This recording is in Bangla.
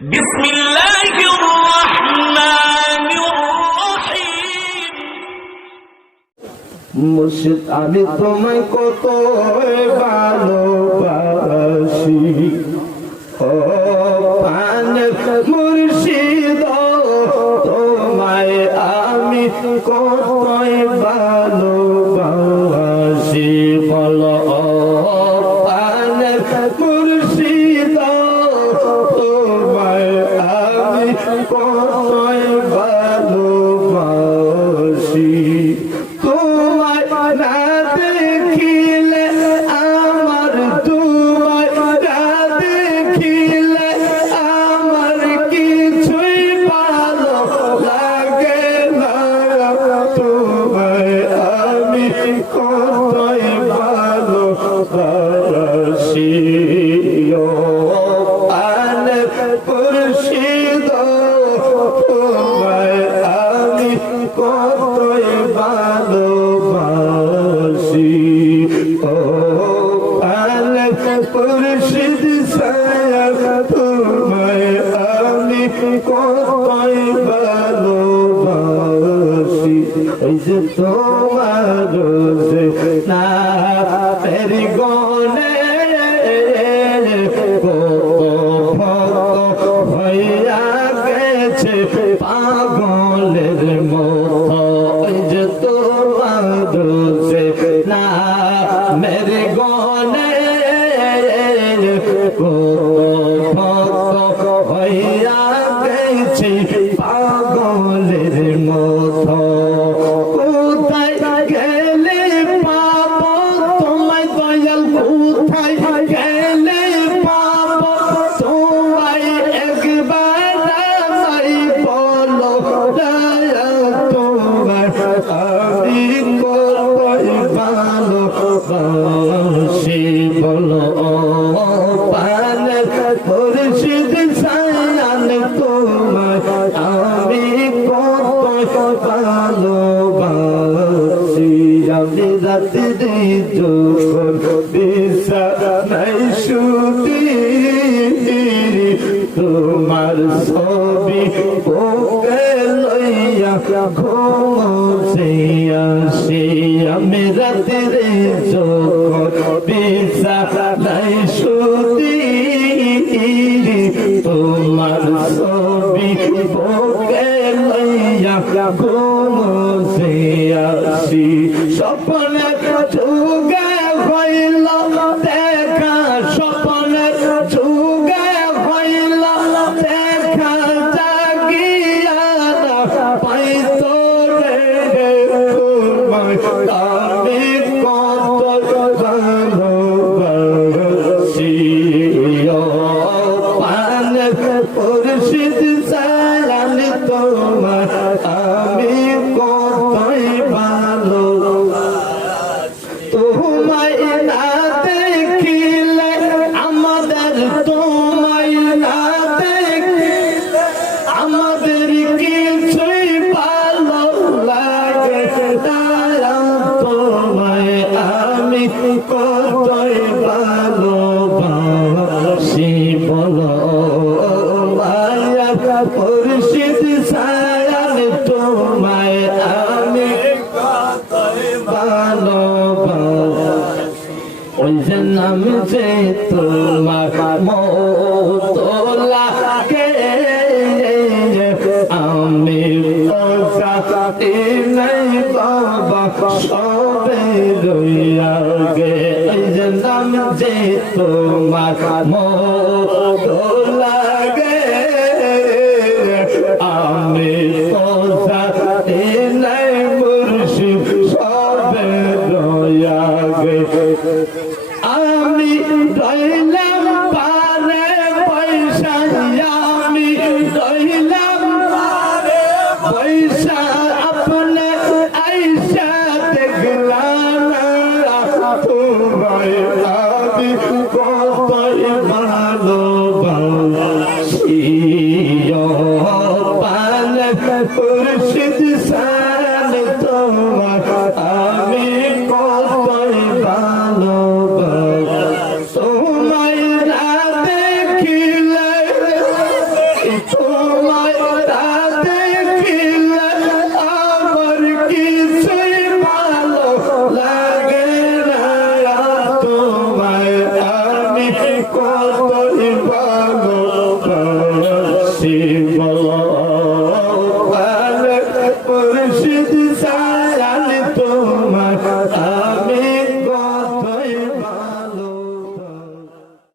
বিসমিল্লাহির রাহমানির রহিম। মুর্শিদ আমি তোমায় কত ভালোবাসি, ও প্রাণের মুর্শিদ তোমায় আমি কতই ভালোবাসি। বলো ও প্রাণের মুর্শিদ তোমায় আমি কতই ভালোবাসি। তোমায় না দেখিলে আমার, তোমায় না দেখিলে আমার কিছুই ভালো লাগে না। তোমায় আমি কতই ভালোবাসি, ও প্রাণের মুর্শিদ তোমায় আমি কতই ভালোবাসি। ও প্রাণের মুর্শিদ ছায়া তোমায় আমি কতই ভালোবাসি। এই যে তোমার যে না তেরি গনে কত হইয়া গেছে পাগলের মতো। এই যে তোমার যে না মেরে গনে কত হইয়া গেছে পাগলের মতো। কোথায় গেলে পাবো তোমায় দয়াল, কোথায় গেলে পাবো তোমায় একবার আমায় বলো দয়াল। তোমার আমি কতই ভালোবাসি, বলো ও প্রাণের মুর্শিদ ছায়ান তোমায় আমি কতই ভালোবাসি। আমি রাত্রি যখন বিছানায় শুতি তোমার ছবি ওকে লইয়া ঘুমোতে আসি। আমি রাত্রি যখন বিছানায় শুতি তোমার ছবি ওকে লইয়া ঘুমোতে আসি। স্বপ্নের যুগে হইল দেখা, স্বপ্নের যুগে হইল দেখা, জাগিয়া পাইত রে তোমায় আমি কত ভালোবাসি। ও প্রাণের মুর্শিদ ছায়ান তোমায় আমি কতই ভালোবাসি। তোমায় না দেখিলে আমাদের, তোমায় না দেখিলে আমাদের কিছুই ভালো লাগে না। তোমায় আমি কতই ভালোবাসি, বলো মায়া মুর্শিদ ছায়ান তোমায় আমি কতই ভালোবাসি। ওই যে নাম যে তোমার মতো লাগে আমি পৌঁছাতে নাই বাবা সবে রইয়া গে। ওই যে নাম যে তোমার মতো লাগে আমি পৌঁছাতে নাই মুর্শিদ সবে রইয়া গে। আমি রইলাম পারে পয়সা, আমি রইলাম পারে পয়সা, আপনে আইসা দেখলাম তোমায় আমি কতই ভালোবাসি। ও প্রাণের মুর্শিদ ছায়ান তোমায় আমি কতই ভালোবাসি। তোমায় না দেখিলে কতই ভালোবাসি বলো মুর্শিদ